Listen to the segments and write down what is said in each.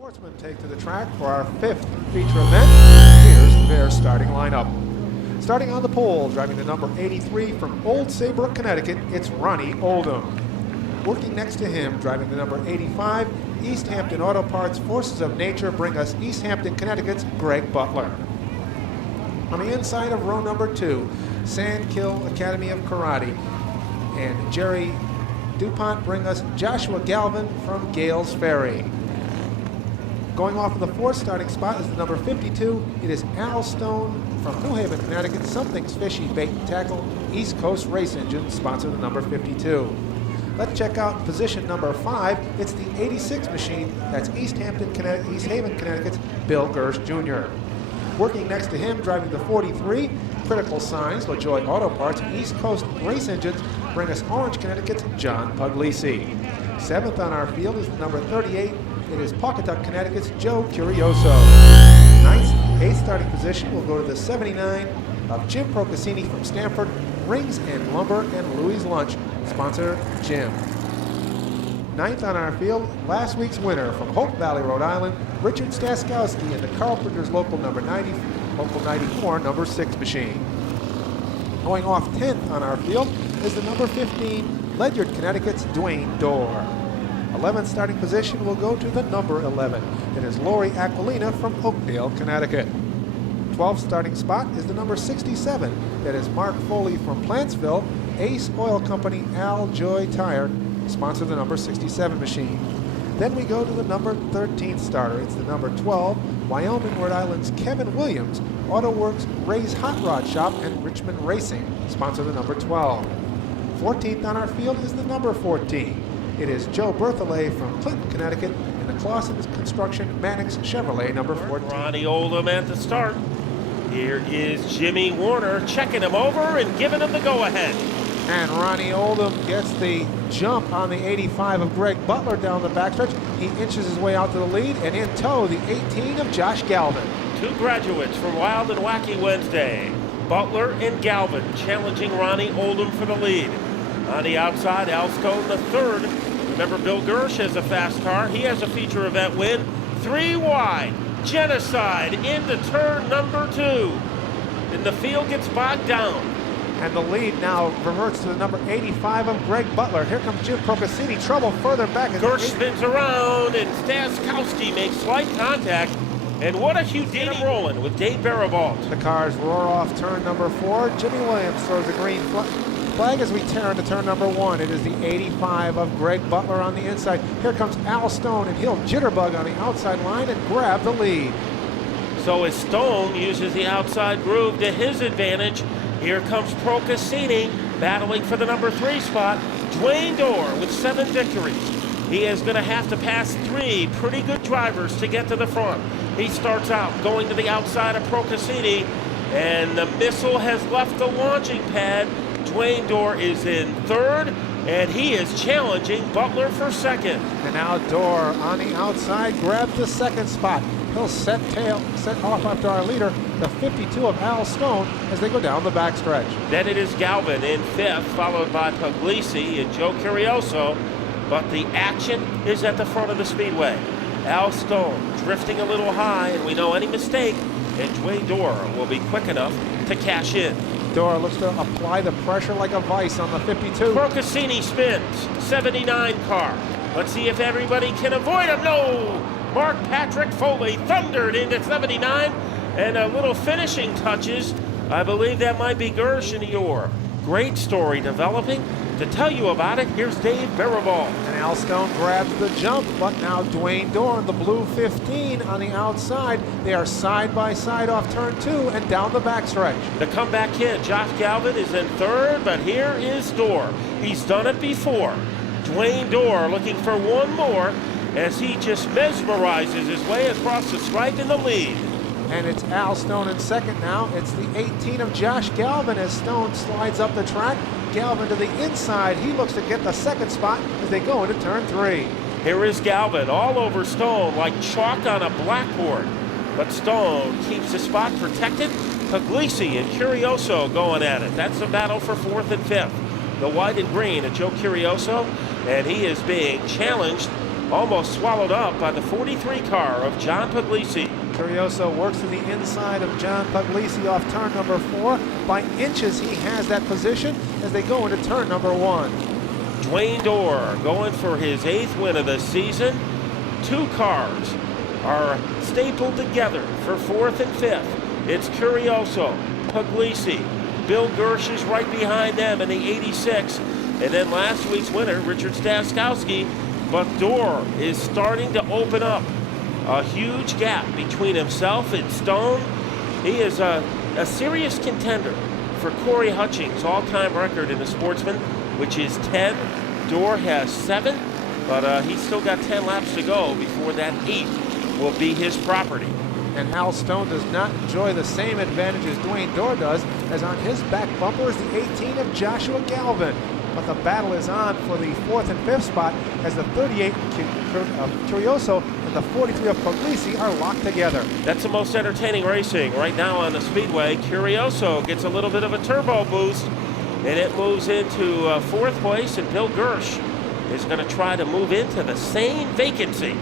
Sportsman take to the track for our fifth feature event. Here's their starting lineup. Starting on the pole, driving the number 83 from Old Saybrook, Connecticut, it's Ronnie Oldham. Working next to him, driving the number 85, East Hampton Auto Parts Forces of Nature bring us East Hampton, Connecticut's Greg Butler. On the inside of row number 2, Sandkill Academy of Karate and Jerry DuPont bring us Joshua Galvin from Gales Ferry. Going off in the fourth starting spot is the number 52. It is Al Stone from New Haven, Connecticut. Something's Fishy Bait and Tackle. East Coast Race Engine sponsor the number 52. Let's check out position number 5. It's the 86 machine. That's East Haven, Connecticut's Bill Gersh Jr. Working next to him, driving the 43, Critical Signs, LaJoy Auto Parts, East Coast Race Engines bring us Orange, Connecticut's John Puglisi. Seventh on our field is the number 38. It is Pawcatuck, Connecticut's Joe Curioso. Eighth starting position will go to the 79 of Jim Procassini from Stamford, Rings and Lumber and Louis Lunch, sponsor Jim. Ninth on our field, last week's winner from Hope Valley, Rhode Island, Richard Staskowski in the Carpenter's Local number 90, Local 94, number 6 machine. Going off 10th on our field is the number 15, Ledyard, Connecticut's Dwayne Dorr. 11th starting position will go to the number 11. It is Lori Aquilina from Oakdale, Connecticut. 12th starting spot is the number 67. That is Mark Foley from Plantsville. Ace Oil Company, Al Joy Tire, sponsor the number 67 machine. Then we go to the number 13th starter. It's the number 12, Wyoming, Rhode Island's Kevin Williams, AutoWorks Ray's Hot Rod Shop, and Richmond Racing, sponsor the number 12. 14th on our field is the number 14. It is Joe Berthollet from Clinton, Connecticut, in the Clausen's Construction Mannix Chevrolet number 14. Ronnie Oldham at the start. Here is Jimmy Warner checking him over and giving him the go-ahead. And Ronnie Oldham gets the jump on the 85 of Greg Butler down the backstretch. He inches his way out to the lead, and in tow, the 18 of Josh Galvin. Two graduates from Wild and Wacky Wednesday. Butler and Galvin challenging Ronnie Oldham for the lead. On the outside, Al Stone the third. Remember, Bill Gersh has a fast car. He has a feature event win. 3 wide. Genocide into turn number 2. And the field gets bogged down. And the lead now reverts to the number 85 of Greg Butler. Here comes Jim Procassini. Trouble further back. Gersh spins around, and Staskowski makes slight contact. And what a Houdini rolling with Dave Barabalt. The cars roar off turn number 4. Jimmy Williams throws a green flag as we tear into turn number 1. It is the 85 of Greg Butler on the inside. Here comes Al Stone, and he'll jitterbug on the outside line and grab the lead. So as Stone uses the outside groove to his advantage, here comes Procassini battling for the number 3 spot. Dwayne Dorr with 7 victories. He is going to have to pass 3 pretty good drivers to get to the front. He starts out going to the outside of Procassini, and the missile has left the launching pad. Dwayne Dorr is in third, and he is challenging Butler for second. And now Dorr on the outside grabs the second spot. He'll set off after our leader, the 52 of Al Stone, as they go down the backstretch. Then it is Galvin in 5th, followed by Puglisi and Joe Curioso. But the action is at the front of the speedway. Al Stone drifting a little high, and we know any mistake, and Dwayne Dorr will be quick enough to cash in. Dorr looks to apply the pressure like a vice on the 52. Procassini spins, 79 car. Let's see if everybody can avoid him. No! Mark Patrick Foley thundered into 79, and a little finishing touches. I believe that might be Gersh and Eeyore. Great story developing. To tell you about it, here's Dave Barabalt. And Al Stone grabs the jump, but now Dwayne Dorr in the blue 15 on the outside. They are side by side off turn 2 and down the backstretch. The comeback kid, Josh Galvin, is in third, but here is Dorr. He's done it before. Dwayne Dorr looking for one more as he just mesmerizes his way across the stripe in the lead. And it's Al Stone in second now. It's the 18 of Josh Galvin as Stone slides up the track. Galvin to the inside. He looks to get the second spot as they go into turn 3. Here is Galvin all over Stone like chalk on a blackboard. But Stone keeps the spot protected. Puglisi and Curioso going at it. That's the battle for 4th and 5th. The white and green of Joe Curioso, and he is being challenged almost swallowed up by the 43 car of John Puglisi. Curioso works to the inside of John Puglisi off turn number 4. By inches, he has that position as they go into turn number 1. Dwayne Dorr going for his 8th win of the season. 2 cars are stapled together for 4th and 5th. It's Curioso, Puglisi, Bill Gersh is right behind them in the 86. And then last week's winner, Richard Staskowski. But Dorr is starting to open up a huge gap between himself and Stone. He is a serious contender for Corey Hutchings' all-time record in the Sportsman, which is 10. Dorr has 7, but he's still got 10 laps to go before that 8 will be his property. And Al Stone does not enjoy the same advantage as Dwayne Dorr does, as on his back bumper is the 18 of Joshua Galvin. But the battle is on for the 4th and 5th spot as the 38 of Curioso and the 43 of Puglisi are locked together. That's the most entertaining racing right now on the Speedway. Curioso gets a little bit of a turbo boost, and it moves into 4th place, and Bill Gersh is going to try to move into the same vacancy.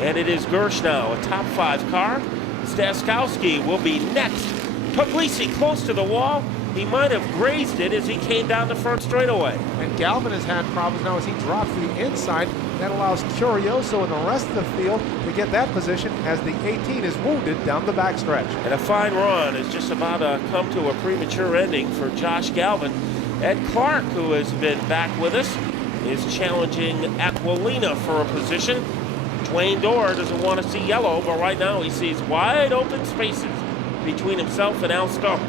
And it is Gersh now, a top 5 car. Staskowski will be next. Puglisi close to the wall. He might have grazed it as he came down the front straightaway. And Galvin has had problems now as he drops to the inside. That allows Curioso and the rest of the field to get that position as the 18 is wounded down the backstretch. And a fine run is just about to come to a premature ending for Josh Galvin. Ed Clark, who has been back with us, is challenging Aquilina for a position. Dwayne Dorr doesn't want to see yellow, but right now he sees wide open spaces between himself and Al Stone.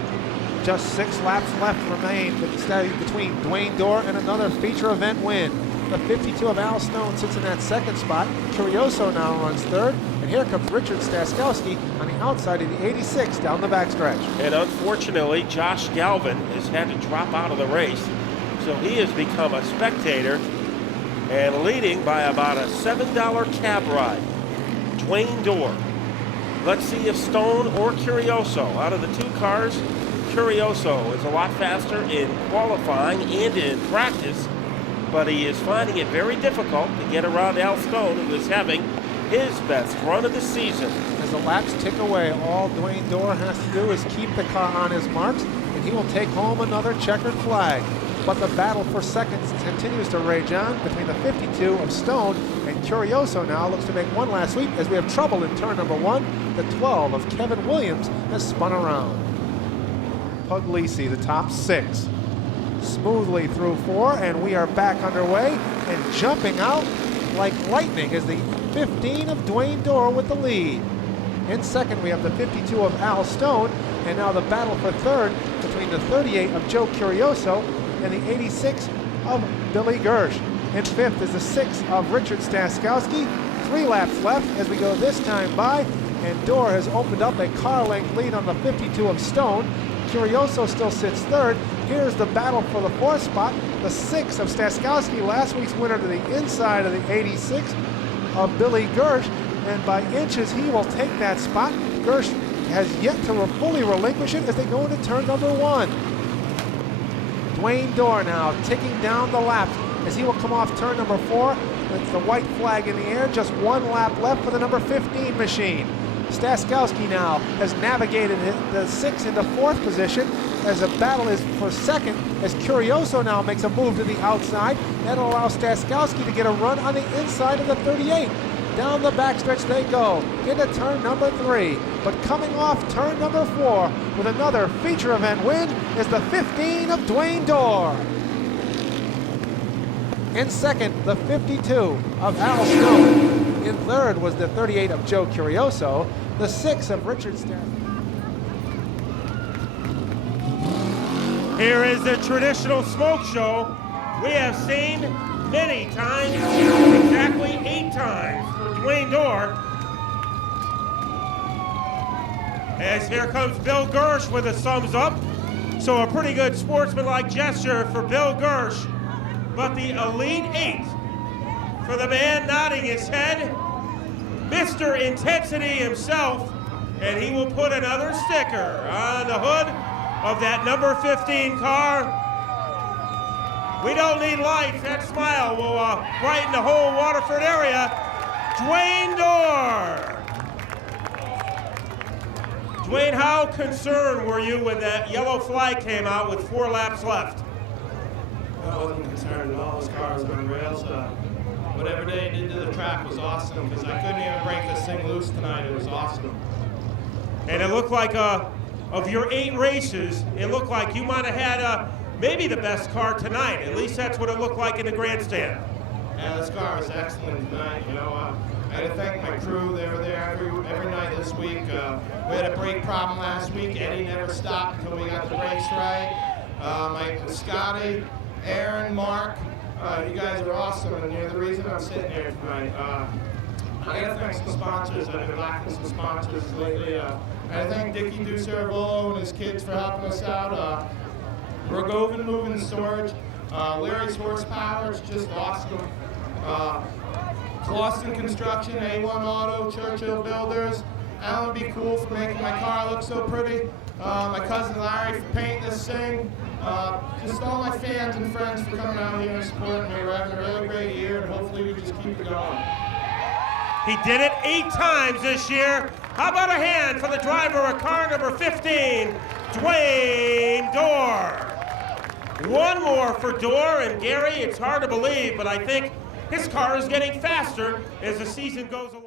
Just 6 laps left remain between Dwayne Dorr and another feature event win. The 52 of Al Stone sits in that 2nd spot. Curioso now runs 3rd. And here comes Richard Staskowski on the outside of the 86 down the backstretch. And unfortunately, Josh Galvin has had to drop out of the race. So he has become a spectator and leading by about a $7 cab ride. Dwayne Dorr. Let's see if Stone or Curioso, out of the 2 cars, Curioso is a lot faster in qualifying and in practice, but he is finding it very difficult to get around Al Stone, who is having his best run of the season. As the laps tick away, all Dwayne Dorr has to do is keep the car on his marks, and he will take home another checkered flag. But the battle for seconds continues to rage on between the 52 of Stone and Curioso now looks to make one last sweep as we have trouble in turn number 1. The 12 of Kevin Williams has spun around. Puglisi, the top 6. Smoothly through 4, and we are back underway and jumping out like lightning is the 15 of Dwayne Dorr with the lead. In 2nd, we have the 52 of Al Stone, and now the battle for 3rd between the 38 of Joe Curioso and the 86 of Billy Gersh. In 5th is the 6 of Richard Staskowski. 3 laps left as we go this time by, and Dorr has opened up a car length lead on the 52 of Stone. Curioso still sits 3rd. Here's the battle for the 4th spot. The 6 of Staskowski, last week's winner, to the inside of the 86 of Billy Gersh, and by inches he will take that spot. Gersh has yet to fully relinquish it as they go into turn number 1. Dwayne Dorr now ticking down the laps as he will come off turn number 4 with the white flag in the air. Just 1 lap left for the number 15 machine. Staskowski now has navigated the 6 into 4th position as the battle is for 2nd as Curioso now makes a move to the outside. That'll allow Staskowski to get a run on the inside of the 38. Down the backstretch they go into turn number 3. But coming off turn number 4 with another feature event win is the 15 of Dwayne Dorr. In 2nd, the 52 of Al Stone. In 3rd was the 38 of Joe Curioso, the 6 of Richard Staskowski. Here is the traditional smoke show we have seen many times, exactly 8 times for Dwayne Dorr. As here comes Bill Gersh with a thumbs up. So a pretty good sportsmanlike gesture for Bill Gersh. But the Elite 8 for the man nodding his head, Mr. Intensity himself, and he will put another sticker on the hood of that number 15 car. We don't need lights. That smile will brighten the whole Waterford area. Dwayne Dorr. Dwayne, how concerned were you when that yellow flag came out with 4 laps left? I wasn't concerned at all. This car was on rails. Whatever they did to the track was awesome because I couldn't even break this thing loose tonight. It was awesome. And it looked like, of your 8 races, it looked like you might have had maybe the best car tonight. At least that's what it looked like in the grandstand. Yeah, this car was excellent tonight. You know, I had to thank my crew. They were there every night this week. We had a brake problem last week. Eddie never stopped until we got the brakes right. Scotty, Aaron, Mark, you guys are awesome, and you're the reason I'm sitting here tonight. I got to thank some sponsors. I've been lacking some sponsors lately. I thank Dickie DuCervolo and his kids for helping us out. Rogovan Moving and Storage, Larry's Horsepower is just awesome. Clausen Construction, A1 Auto, Churchill Builders, Alan B. Cool for making my car look so pretty. My cousin Larry for painting this thing. Just all my fans and friends for coming out here and supporting me. We're having a really great year, and hopefully we just keep it going. He did it 8 times this year. How about a hand for the driver of car number 15, Dwayne Dorr. One more for Dorr, and Gary, it's hard to believe, but I think his car is getting faster as the season goes along.